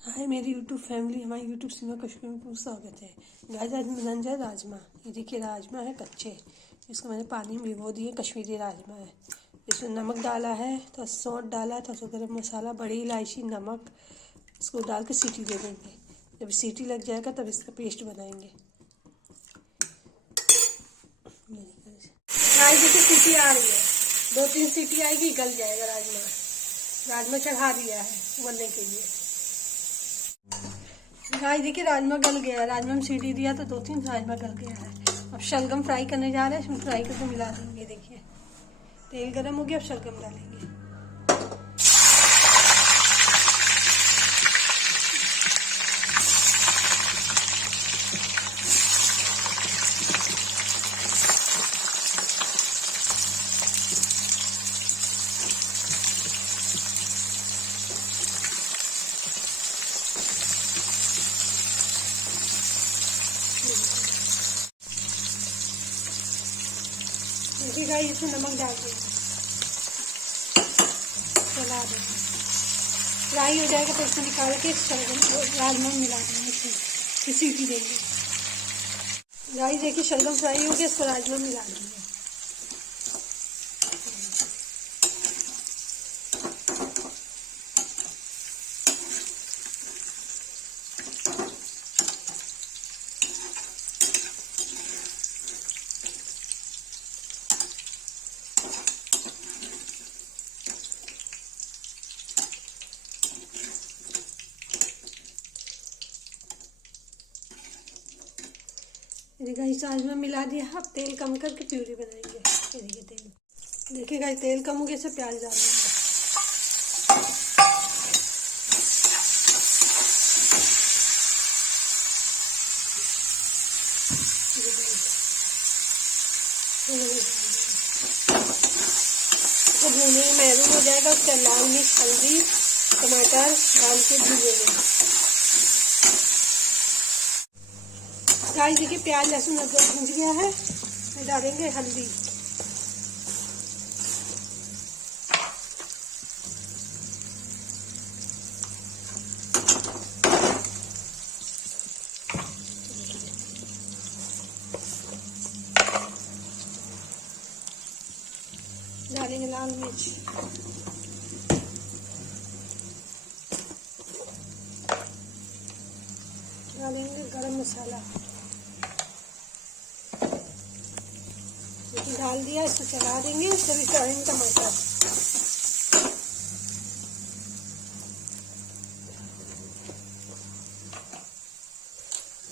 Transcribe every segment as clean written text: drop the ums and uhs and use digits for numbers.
हाय मेरी YouTube family, हमारी YouTube channel Kashmir में स्वागत है। गाइस आज बन जाए राजमा। ये देखिए राजमा है कच्चे, इसको मैंने पानी में भिगो दिए। कश्मीरी राजमा है, इसमें नमक डाला है, तो सौंठ डाला है, थोड़ा गरम मसाला, बड़ी इलायची, नमक, इसको डाल के सीटी दे देंगे। जब सीटी लग जाएगा तब इसका पेस्ट बनाएंगे। गाइस देखिए सीटी आ रही है, 2-3 सीटी आएगी, गल जाएगा राजमा। राजमा चढ़ा दिया है उबलने के लिए। गाइस देखिए राजमा गल गया है, राजमा में सीटी दिया तो 2-3 राजमा गल गया है। अब शलगम फ्राई करने जा रहे हैं, इसमें फ्राई करके मिला देंगे। देखिए तेल गरम हो गया, अब शलगम डालेंगे। देखिए गाइस इसमें नमक डाल देंगे, चला देंगे। फ्राई हो जाएगा तो इसमें निकाल के शलगम राजमा में मिला देंगे, फिर सीटी देंगे। गाइस देखिए शलगम फ्राई हो गया, इसको राजमा में मिला देंगे। ये गाइस राजमा मिला दिया, अब तेल कम करके प्यूरी बनाएंगे। ये देखिए तेल, देखिए गाइस तेल कम हो गया, इससे प्याज डाल देंगे। तो भूने में मैरून हो जाएगा, उसका लाल मिर्च, हल्दी, टमाटर डाल के भूनेंगे। गाइस देखिए प्याज लहसुन अदरक भून गया है, डालेंगे हल्दी, डालेंगे लाल मिर्च, डालेंगे गरम मसाला, डाल दिया, इसको चला देंगे। सभी डालेंगे टमाटर,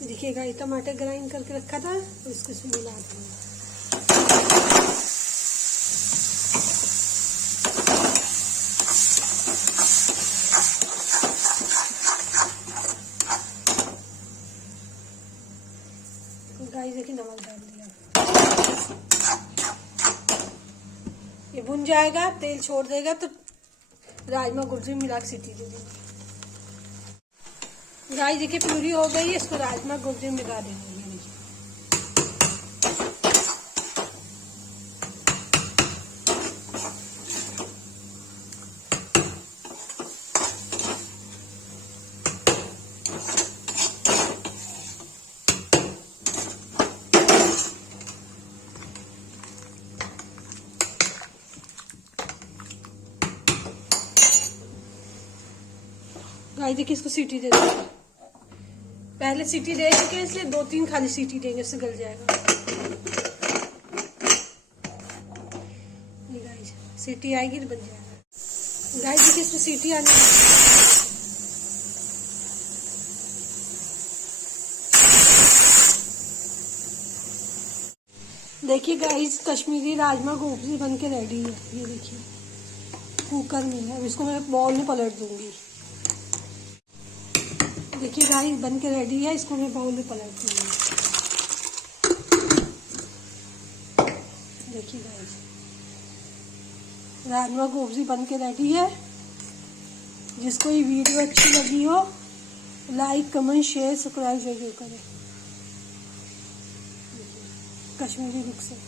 देखिएगा ये टमाटर ग्राइंड करके रखा था, तो इसको इसमें मिला देंगे। गाइस देखिए नमक डाल दिया, ये भुन जाएगा, तेल छोड़ देगा तो राजमा गुर्जी मिला के सीटी दे देंगे। गाइस देखिए प्यूरी हो गई है, इसको राजमा गुर्जी मिला देंगे। गाइस देखिए इसको सीटी दे देंगे, पहले सीटी दे चुके हैं इसलिए 2-3 खाली सीटी देंगे, इससे गल जाएगा। ये गाइस सीटी आएगी तो बन जाएगा। गाइस देखिए इसमें सीटी आने देखिए गाइस कश्मीरी राजमा गोभी बन के रेडी है। ये देखिए कुकर में है, अब इसको मैं बाउल में पलट दूंगी। देखिए गाइस बन के रेडी है, इसको मैं बाउल में पलट दूंगी। देखिए गाइस राजमा गोभी बन के रेडी है। जिसको ये वीडियो अच्छी लगी हो लाइक कमेंट शेयर सब्सक्राइब जरूर करें। कश्मीरी लुक से।